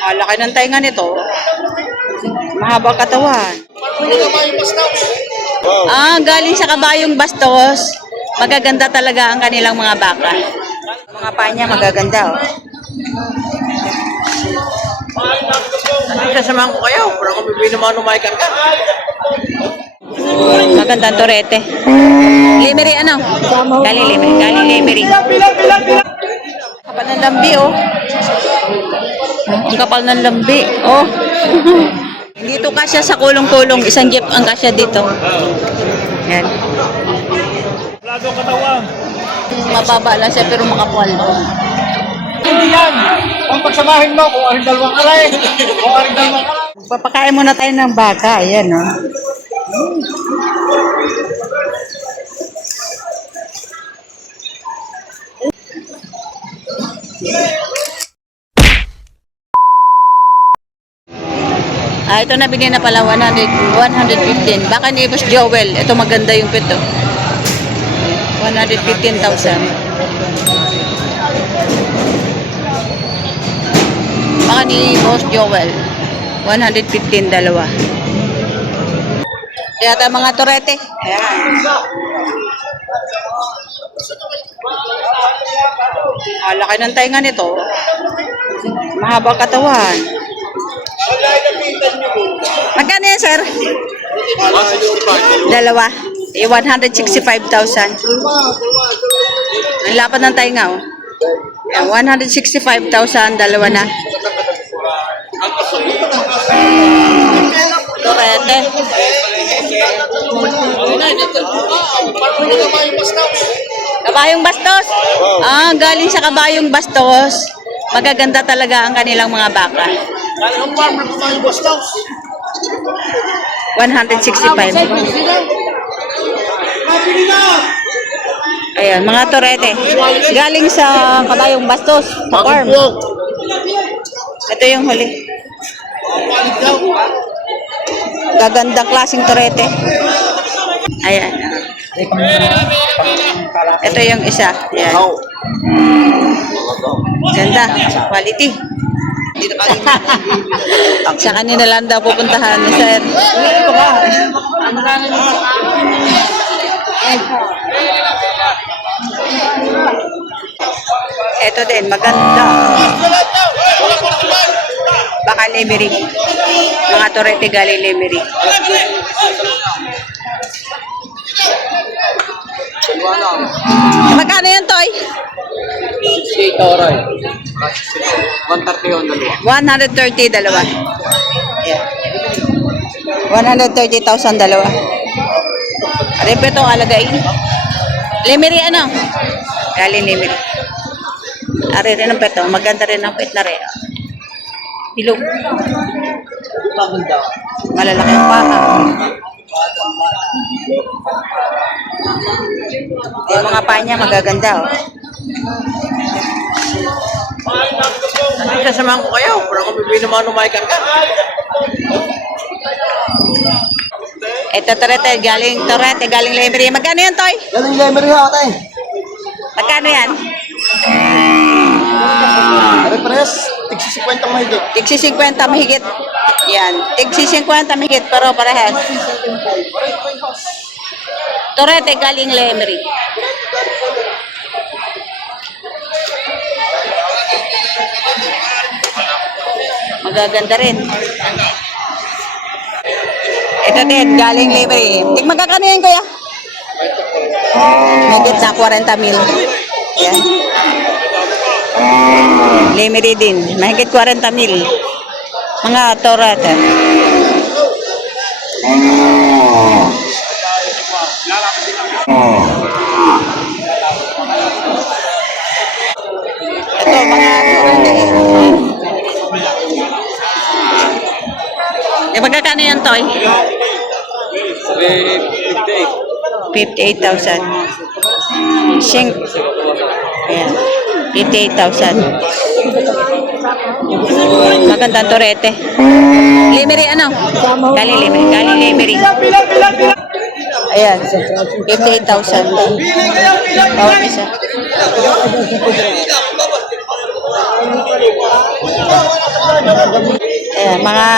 Laki ng tainga nito. Mahaba katawan. Galing sa Kabayong Bastos. Magaganda talaga ang kanilang mga baka. Mga paa niya magaganda, oh. Sasamahan ko kayo, pero kung bibili naman umaykar ka. Magandang torete. Lemery, ano? Galing Lemery. Kapal ng lambi, oh. Ang kapal ng lambi, oh. Dito kasya sa kulong-kulong. Isang jeep ang kasya dito. Yan. Lado katawan. Mababa lang siya pero makapal. Hindi yan. Kung pagsamahin mo, kung aring dalawang aray. Kung aring dalawang aray. Papakain muna tayo ng baka. Ayan, oh. Ito nabigyan na pala 115. Baka ni Boss Joel. Ito maganda yung pito. 115,000. Baka ni Boss Joel. 115 dalawa. Kaya tayo mga torete. Ayan. Laki ng tainga nito. Mahaba katawan. Magkano yan, sir? Dalawa. 165,000. Ang lapad ng tainga, oh. 165,000, dalawa na. Torete. Kabayong Bastos. Galing sa Kabayong Bastos. Magaganda talaga ang kanilang mga baka. 165. Ayan, mga torete. Galing sa Kabayong Bastos. Farm. Ito yung huli. Gagandang klaseng torete. Ayan. Ito yung isa. Ayan. Ganda. Quality. Sa kanina lang daw pupuntahan ni sir. Ito din, maganda. Baka Lemery. Mga torete galing Lemery. Magkano yan, Toy? 68 oray. 130 dalawa. Yeah. 130,000 dalawa. Repeto alagay. Lemery, ano? Galing Lemery. Ari rin ang peto. Maganda rin ang pet na rin. Bilog. Malalaki ang paa. Yung mga paa niya magaganda, oh. Sasamahan ko kayo, pero kung bibili naman umaykar ka. Ito torete galing Lemery. Magkano yan, Toy? Galing Lemery ha, ate. Magkano yan? Pare-pares, tigsi 50 mahigit. Tigsi 50 mahigit. Yan. Tigsi 50 mahigit pero parehas. Torete galing Lemery. Magaganda rin. Ito din, galing Lemery. Magkakano yan, kuya? Mahigit na 40,000. Yan. Lemery din. Mahigit 40,000. Mga torete. Ito, mga torete. Magkakano yan, Toy? 58,000. Ayan. 58,000. Magandang torete. Lemery, ano? Galing Lemery. Ayan. 58,000. Bawat isa. Ayan, mga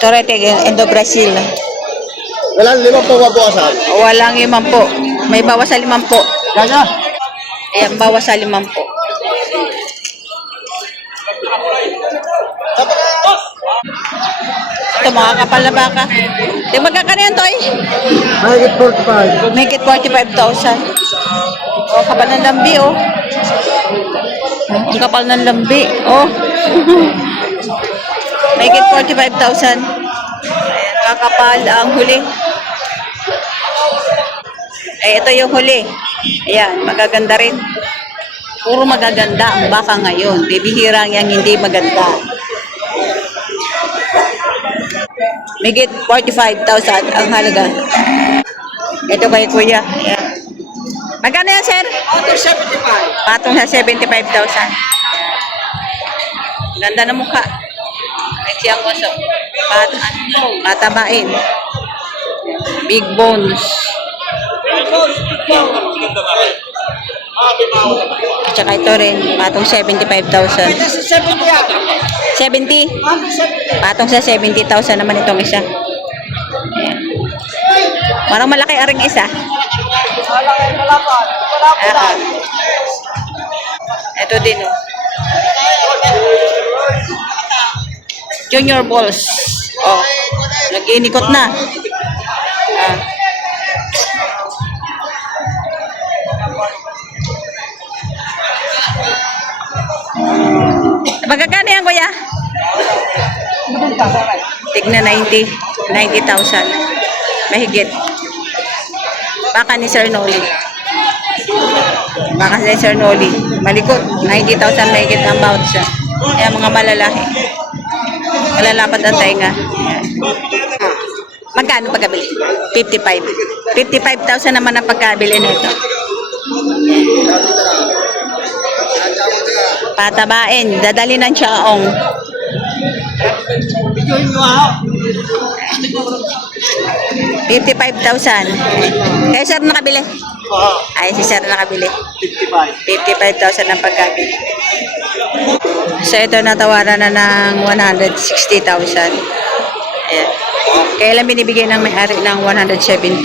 Torete, Indo Brazil. Walang 5 po mabukasan. Walang 5. May bawas sa 5. Kaya? Ayan, bawas sa 5. Ito, mga kapal na baka. Di magkakano yan, Toy? Mahigit 45. Make it 45,000. Oh, kapal ng lambi, oh. Ang kapal ng lambi, oh. Make it 45,000. Ayan, kakapal ang huli. Eh, ito yung huli. Ayan, magaganda rin. Puro magaganda ang baka ngayon. Bibihira yang hindi maganda. Make it 45,000 ang halaga. Ito kay Kuya. Ayan. Magkano yan, sir? Patong sa 75,000. Ganda na mukha. Ay, siyang oso. Matabain. Big bones. At saka ito rin, patong 75,000. 70? Patong sa 70,000 naman itong isa. Ayan. Parang malaki aring isa. Ito din, oh. Junior balls. Oh, nag-inikot na. Ah. Magkakano yan, Kuya? Tigna 90,000. Mahigit. Baka ni Sir Noli. Baka ni Sir Noli. Malikot. 90,000 mahigit ang bawat siya. Ayan, mga malalaki. Malalapad ang tainga. Ayan. Magkano pagkabili? 55. 55,000 naman ang pagkabili nito. Patabain. Dadali ng Chaong. 55,000. Kaya sir nakabili? Ay, si sir nakabili. 55,000 ang pagkabili. So, ito natawaran na ng 160,000. Ayan. Kailan binibigay ng may-ari ng 170?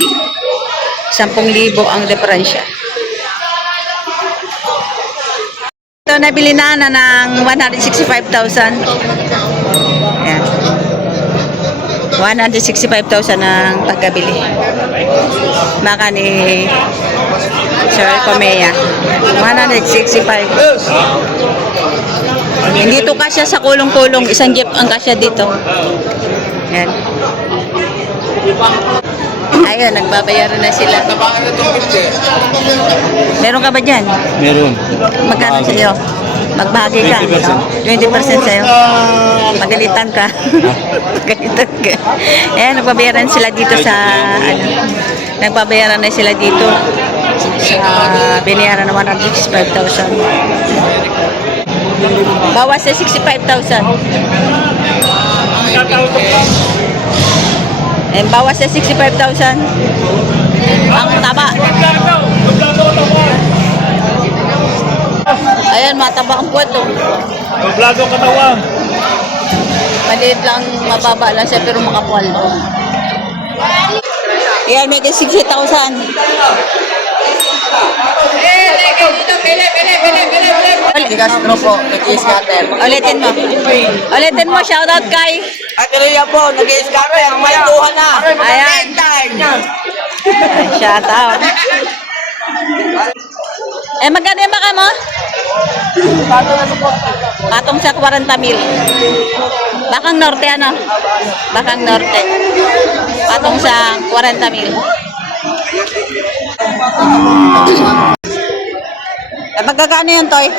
10,000 ang diferensya. Ito nabili na ng 165,000. Ayan. 165,000 ang pagkabili. Baka ni Sir Comea. 165. Hindi to kasya sa kulong-kulong. Isang jeep ang kasya dito. Ayan. Ayun, nagbabayaran na sila. Meron ka ba dyan? Meron. Magkano sa'yo? Magbahagi ka. 20% sa'yo. Magalitan ka. Magalitan ka. Ayan, nagbabayaran sila dito sa, nagbabayaran na sila dito sa binayaran ng 165,000. Bawas sa 65,000. Ayan, bawas sa 65,000. Ang taba. Ayan, mataba ang puwet, oh. Doblado katawan. Maliit lang, mababa lang siya, pero makapual. Ayan, may 60,000. Castro po, nag-i-scatter. Ulitin mo. Ulitin mo, shoutout kay. At Ria po, nag-i-scatter. Ang may tuha na. Ayan. Shoutout. Eh, magkano yung baka mo? Patong sa 40,000. Bakang Norte, ano? Bakang Norte. Patong sa 40,000. Eh, magkakano yan, Toy?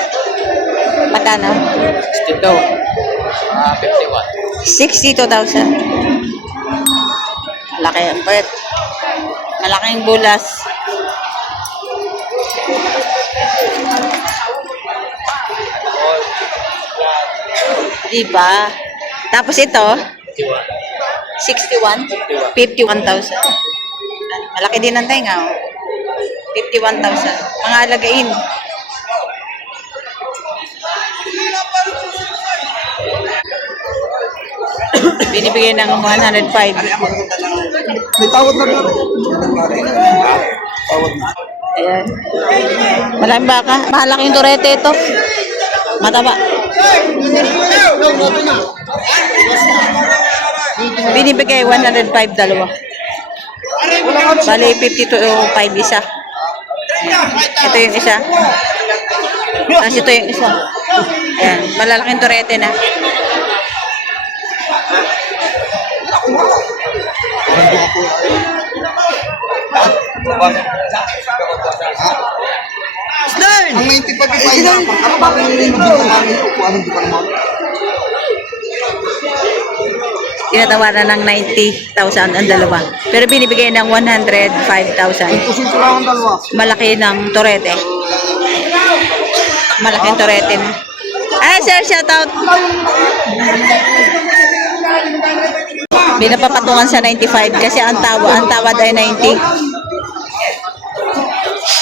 Magkano? 62,000. Malaki ang puwet. Malaking bulas. Diba? Tapos ito, 61? 51,000. Malaki din ang tenga, oh. 51,000. Mga alagain. Binibigay ng 105. May tawad na ba? Tawad na. Ayan. Maraming baka. Mahalaking turete ito. Mataba. Binibigay 105 dalawa. Bali 52 5 isa. Ito yung isa. Tapos ito yung isa. Ayan. Malalaking turete na. Ang 95 na. Ano ba ang nilibigyan namin? Kung anong di pa naman? Tinatawaran ng 90,000 ang dalawa. Pero binibigay ng 105,000. Pusin ko lang ang dalawa. Malaki ng torete. Malaking torete na. Ay, sir, shout out. Binapapatungan sa 95 kasi ang tawad ay 90.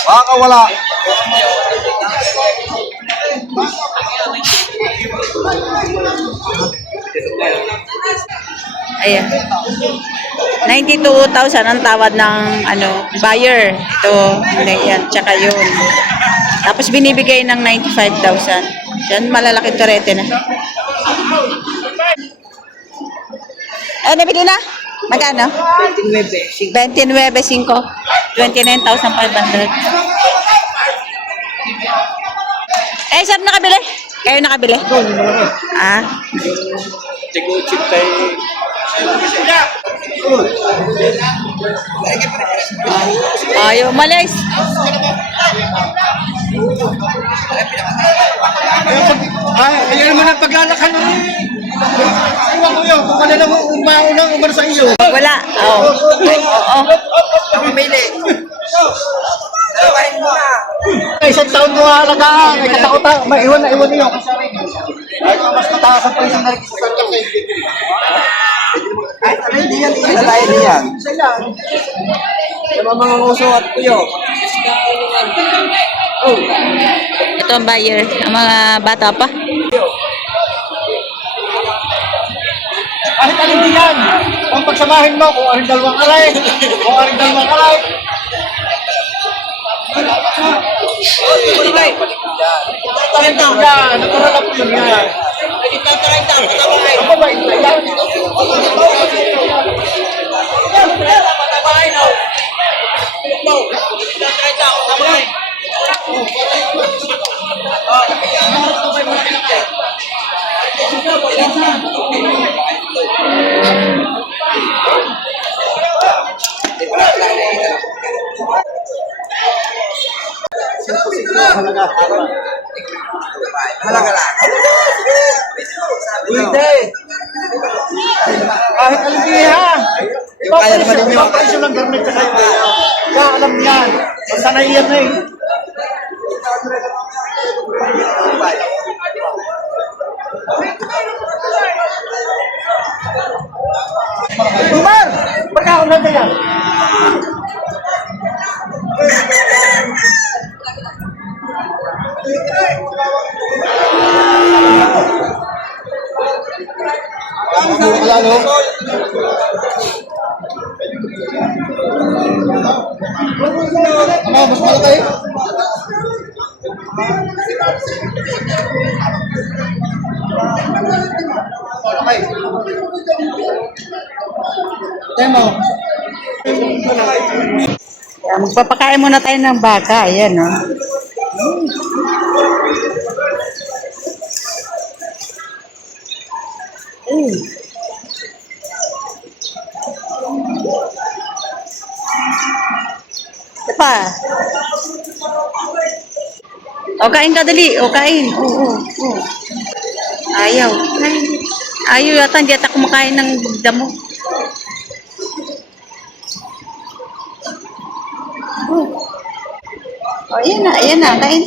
Baka wala. Ayan. 92,000 ang tawad ng buyer. Ito, yan, tsaka yun. Tapos binibigay ng 95,000. Yan, malalaking torete na. Nabili na? Magkano? 29,500. 29,500. Sir, nakabili? Kayo nakabili? Ah. Chip tayo. Ayaw malis. Ayaw naman ang paglalakan mo. Iwan ko yun. Kung wala naman umaunang umar sa iyo. Wala. Oo. Oo. Pumili. Isang taon mo alagaan. May katakutan. Maiwan na iwan niyo. Ay, mas mataas ang presyo na register ko. Hindi yan. Tayo din yan. Yung mga nguso at kuyo. Ito ang buyer. Ang mga bata pa. Kahit alin din yan. Kung pagsamahin mo, kung alin dalawang alay. Kung alin dalawang alay. Talenta yan. Natural na po yun yan. Ako ba ito yan? Halaga lang. Hindi. Kahit alin din ha. Kaya naman din yung presyo ng garment sa kayo. Kaya alam niyan. Basta naiyan na eh. Umar! Pagkaon na yan. Wala no? Mas malaki? Demo. Magpapakain muna tayo ng baka. Ayan, no? Ito pa. O, kain ka dali. O, kain. Oo. Ayaw. Kain. Ayaw yata. Hindi yata kumakain ng damo. O, ayan na. Ayan na. Kain.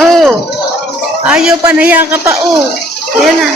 Oh. Ayaw pa. Naya ka pa. Oh. Ayan na.